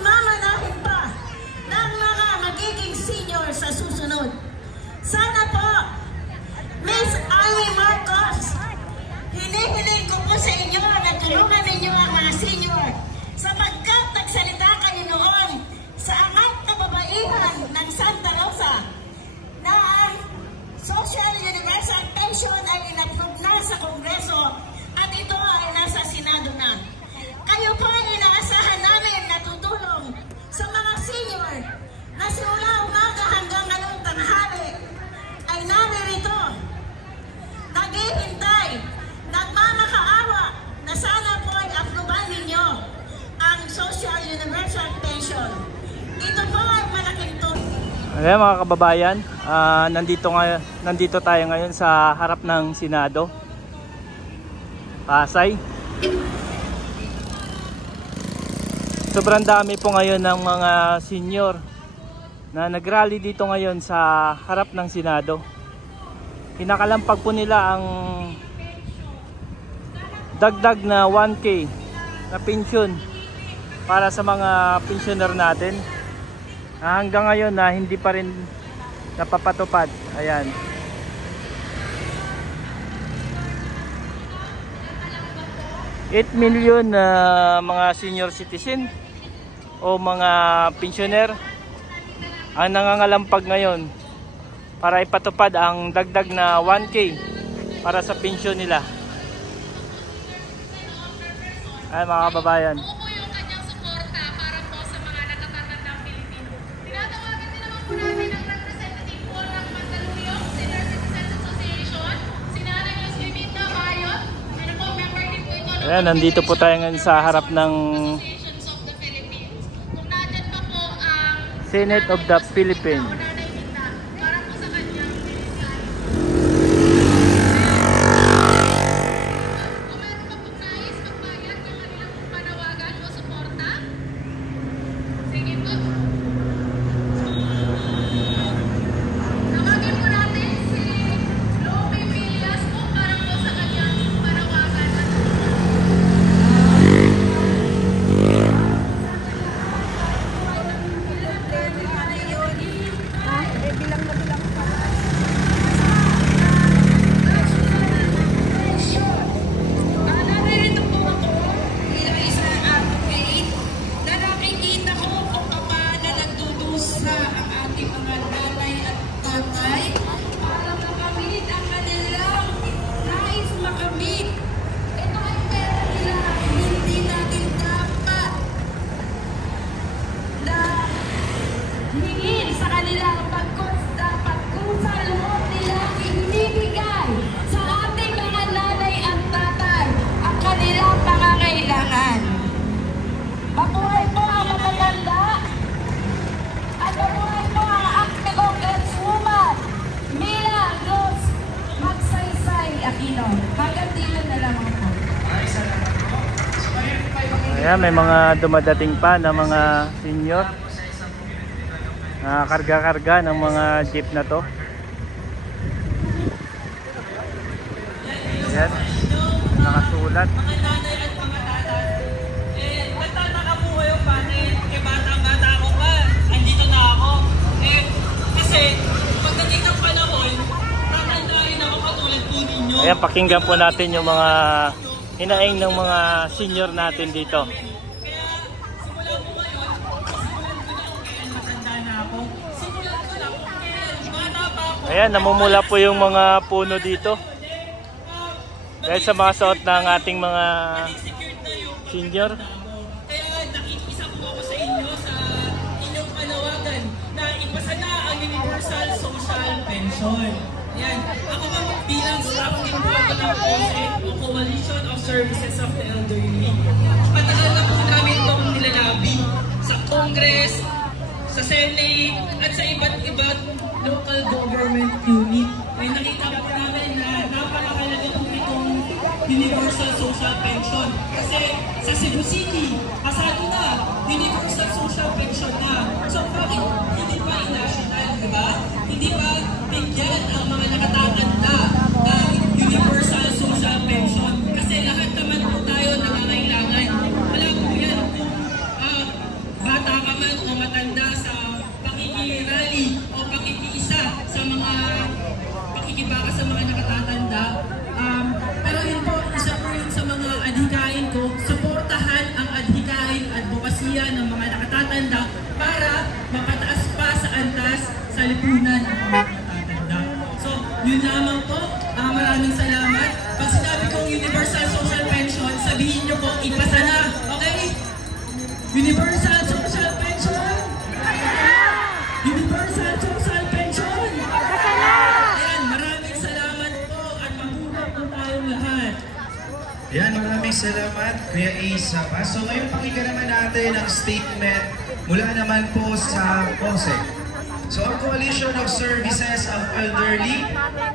mamanahin pa ng mga magiging senior sa susunod. Sana po, Miss Amy Marcos, hinihiling ko po sa inyo na tulungan ninyo ang mga senior sapagkat nagsalita kayo noon sa angat kababaihan ng Santa Rosa na ang Social Universal Pension ay in-approve na sa Kongreso at ito ay nasa Senado na. Kayo po ay inaasahan namin na tutulong sa mga senior na simula umaga hanggang ngayong tanghali ay naririto, naghihintay, nagmamakaawa na sana po ay approval ninyo ang Social Universal Pension. Ito po ay malaking tulong. Ayan mga kababayan, nandito tayo ngayon sa harap ng Senado, Pasay. Sobrang dami po ngayon ng mga senior na nagrally dito ngayon sa harap ng Senado. Kinakalampag po nila ang dagdag na 1K na pension para sa mga pensioner natin. Hanggang ngayon na hindi pa rin napapatupad. Ayan. $8 million na mga senior citizen o mga pensioner ang nangangalampag ngayon para ipatupad ang dagdag na 1K para sa pension nila. Ay mga kababayan. Ayan, nandito po tayo ngayon sa harap ng Senate of the Philippines. Ayan, may mga dumadating pa na mga senior na karga-karga ng mga jeep na to. Ayan, nakasulat. Mga nanay at mga tatay, nagtataka po kayo bakit bata-bata ako pa, andito na ako. Kasi pagdating ng panahon, tatandahin ako katulad po ninyo. Ayan, pakinggan po natin yung mga hinaing ng mga senior natin dito. Kaya simula po ngayon, matanda na ako. Simulan ko lang kung kailan bata pa ako. Ayan, namumula po yung mga puno dito. Dahil sa mga suot ng ating mga senior. Kaya nakikisa po ako sa inyo sa inyong panawagan na ipasa na ang Universal Social Pension. Yan. Ako ba bilang staff din po ako ng COSEC o Coalition of Services of the Elderly. Patagal na po namin itong nilalabi sa Congress, sa Senate, at sa iba't iba't local government unit. May nakita po namin na napakahalaga po itong Universal Social Pension. Kasi sa Cebu City, asado na, Universal Social Pension na. So bakit hindi pa i-national, di ba? Hindi pa bigyan ang mga nakatatanda ng Universal Social Pension. Kasi lahat naman po tayo nangangailangan. Wala po yan kung bata para sa mga nakatatanda. Pero yun po, isa po yun sa mga adhikain ko, suportahan ang adhikain at advokasya ng mga nakatatanda para mapataas pa sa antas sa lipunan ng mga nakatatanda. So, yun lamang po. Maraming salamat. Pag sinabi kong Universal Social Pension, sabihin nyo po, ipasa na. Okay? Universal Social Pension! Universal Social Pension! Ayan, maraming salamat po at mabuhay po tayong lahat. Yan, maraming salamat, Kuya Isa. So ngayon pakinggan naman natin ang statement mula naman po sa COSE. So ang Coalition of Services of Elderly,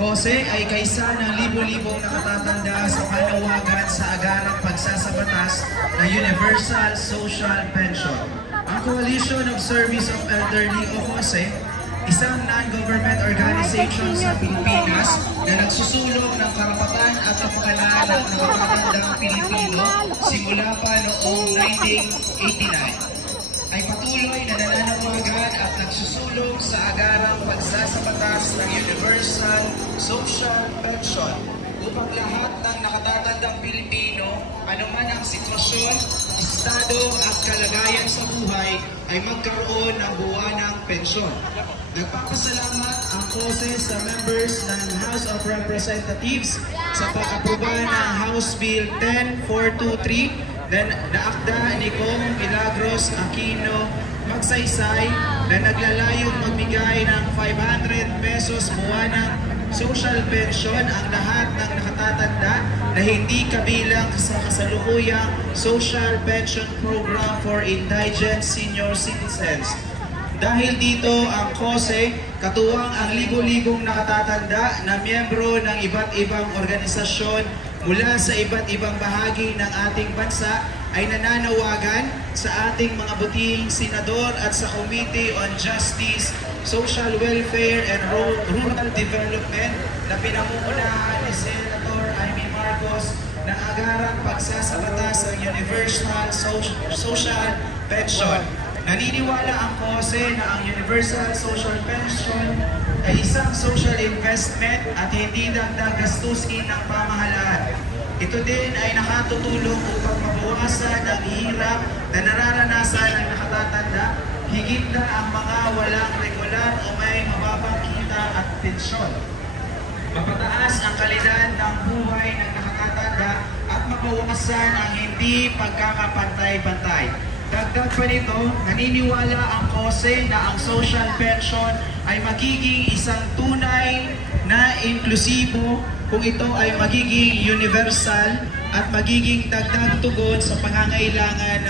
COSE, ay kaisa ng libo-libong nakatatanda sa panawagan sa agarang pagsasabatas ng Universal Social Pension. Ang Coalition of Service of Elderly o COSE, isang non-government organization sa Pilipinas na nagsusulong ng karapatan at kapakanan ng nakatatandang Pilipino simula pa noong 1989. Ay patuloy na nananawagan at nagsusulong sa agarang pagsasabatas ng Universal Social Pension upang lahat ng nakatatandang Pilipino, anuman ang sitwasyon, estado at kalagayan sa buhay, ay magkaroon ng buwanang pensyon. Nagpapasalamat ang COSE sa members ng House of Representatives sa pag-aproba ng House Bill 10423 na akda ni Kong Milagros Aquino Magsaysay na naglalayong magbigay ng 500 pesos buwanang social pension ang lahat ng nakatatanda na hindi kabilang sa kasalukuyang Social Pension Program for Indigent Senior Citizens. Dahil dito ang COSE, katuwang ang libo-libong nakatatanda na miyembro ng iba't ibang organisasyon mula sa iba't ibang bahagi ng ating bansa ay nananawagan sa ating mga butihing senador at sa Committee on Justice, Social Welfare and Rural Development na pinamumunahan ni Senator Amy Marcos na agarang pagsasabatas ng Universal Social Pension. Naniniwala ang COSE na ang Universal Social Pension ay isang social investment at hindi dagdag gastusin ng pamahalaan. Ito din ay nakatutulong upang mabawasan ang hirap na nararanasan ng nakatatanda, higit na ang mga walang regular o may mababang kita at pensyon. Mapataas ang kalidad ng buhay ng nakatatanda at mabawasan ang hindi pagkakapantay-pantay. Dagdag pa nito, naniniwala ang COSE na ang social pension ay magiging isang tunay na inklusibo kung ito ay magiging universal at magiging dagdag tugon sa pangangailangan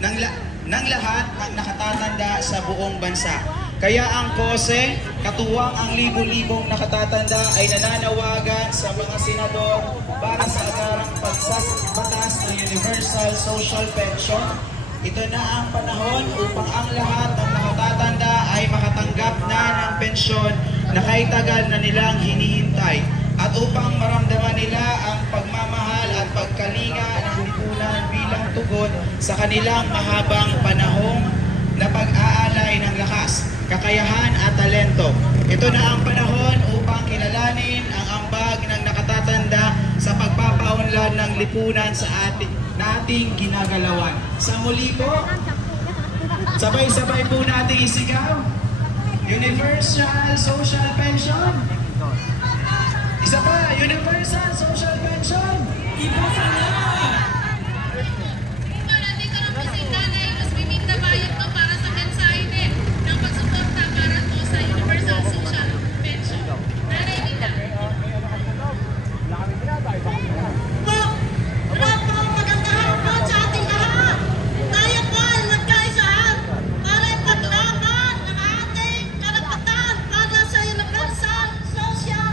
ng lahat ng nakatatanda sa buong bansa. Kaya ang COSE, katuwang ang libo-libong nakatatanda ay nananawagan sa mga senador para sa agarang pagsasabatas ng Universal Social Pension. Ito na ang panahon upang ang lahat ng nakatatanda ay makatanggap na ng pensyon na kahit tagal na nilang hinihintay at upang maramdaman nila ang pagmamahal at pagkalinga ng lipunan bilang tugon sa kanilang mahabang panahong na pag-aalay ng lakas, kakayahan at talento. Ito na ang panahon upang kilalanin ang ambag ng nakatatanda sa pagpapaunlad ng lipunan sa ating ginagalawan. Sa muli po, sabay-sabay po natin isigaw, Universal Social Pension. Isa pa, Universal Social Pension. Iba sana! Nandito na po si Nanay Rosmiming Dabayat po para sa mensahe din ng pagsuporta para po sa Universal Social Pension. Nanay Nita. Magandang po sa ating lahat. Tayo po ay magkaisa para ipaglaban ang ating karapatan para sa Universal Social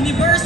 Universal